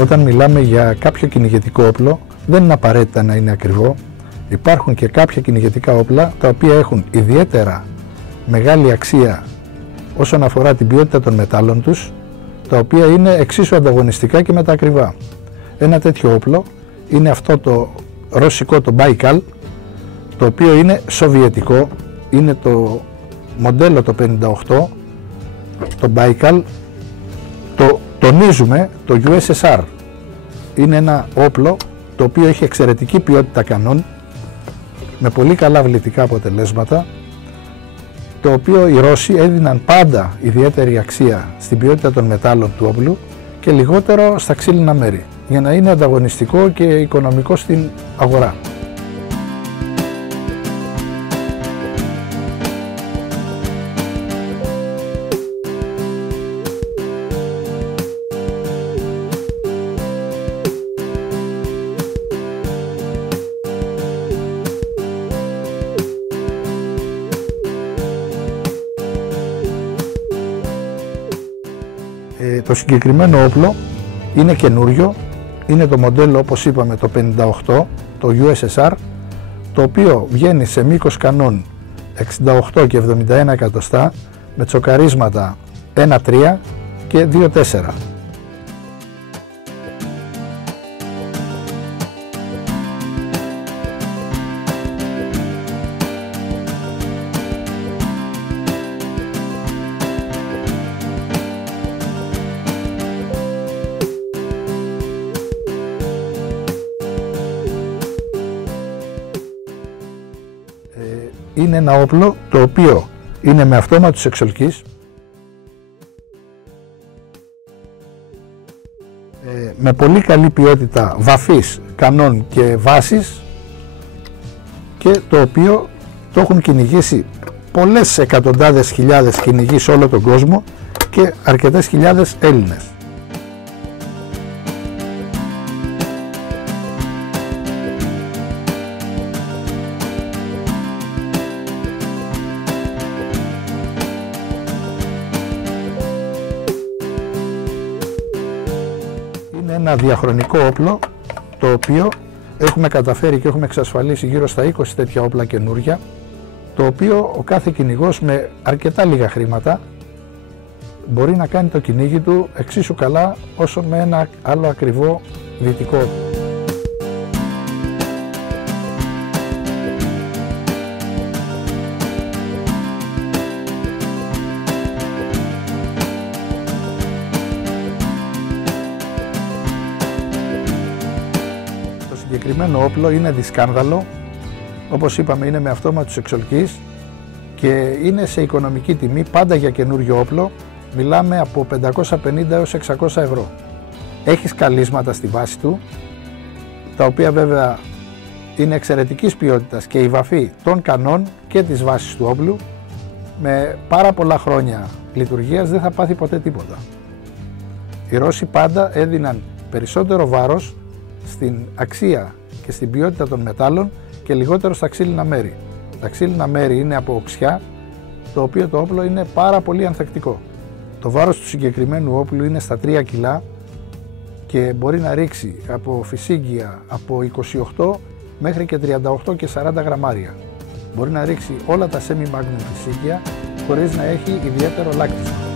Όταν μιλάμε για κάποιο κυνηγετικό όπλο, δεν είναι απαραίτητα να είναι ακριβό. Υπάρχουν και κάποια κυνηγετικά όπλα τα οποία έχουν ιδιαίτερα μεγάλη αξία όσον αφορά την ποιότητα των μετάλλων τους, τα οποία είναι εξίσου ανταγωνιστικά και με τα ακριβά. Ένα τέτοιο όπλο είναι αυτό το ρωσικό, το Baikal, το οποίο είναι σοβιετικό, είναι το μοντέλο το 58, το Baikal, τονίζουμε το USSR. Είναι ένα όπλο το οποίο έχει εξαιρετική ποιότητα κανόν, με πολύ καλά βλητικά αποτελέσματα, το οποίο οι Ρώσοι έδιναν πάντα ιδιαίτερη αξία στην ποιότητα των μετάλλων του όπλου και λιγότερο στα ξύλινα μέρη, για να είναι ανταγωνιστικό και οικονομικό στην αγορά. Το συγκεκριμένο όπλο είναι καινούριο, είναι το μοντέλο, όπως είπαμε, το 58, το USSR, το οποίο βγαίνει σε μήκος κανόν 68 και 71 εκατοστά με τσοκαρίσματα 1-3 και 2-4. Είναι ένα όπλο το οποίο είναι με αυτόματους εξολκείς, με πολύ καλή ποιότητα βαφής, κανόν και βάσης, και το οποίο το έχουν κυνηγήσει πολλές εκατοντάδες χιλιάδες κυνηγοί σε όλο τον κόσμο και αρκετές χιλιάδες Έλληνες. Είναι ένα διαχρονικό όπλο, το οποίο έχουμε καταφέρει και έχουμε εξασφαλίσει γύρω στα 20 τέτοια όπλα καινούρια, το οποίο ο κάθε κυνηγός με αρκετά λίγα χρήματα μπορεί να κάνει το κυνήγι του εξίσου καλά όσο με ένα άλλο ακριβό δυτικό όπλο. Το συγκεκριμένο όπλο είναι δισκάνδαλο, όπως είπαμε είναι με αυτόματους εξολκείς και είναι σε οικονομική τιμή, πάντα για καινούριο όπλο μιλάμε από 550 έως 600 ευρώ. Έχει σκαλίσματα στη βάση του, τα οποία βέβαια είναι εξαιρετικής ποιότητας, και η βαφή των κανών και της βάσης του όπλου με πάρα πολλά χρόνια λειτουργίας δεν θα πάθει ποτέ τίποτα. Οι Ρώσοι πάντα έδιναν περισσότερο βάρος στην αξία και στην ποιότητα των μετάλλων και λιγότερο στα ξύλινα μέρη. Τα ξύλινα μέρη είναι από οξιά, το οποίο το όπλο είναι πάρα πολύ ανθεκτικό. Το βάρος του συγκεκριμένου όπλου είναι στα 3 κιλά και μπορεί να ρίξει από φυσίγγια από 28 μέχρι και 38 και 40 γραμμάρια. Μπορεί να ρίξει όλα τα semi-magnum φυσίγγια χωρίς να έχει ιδιαίτερο λάκτισμα.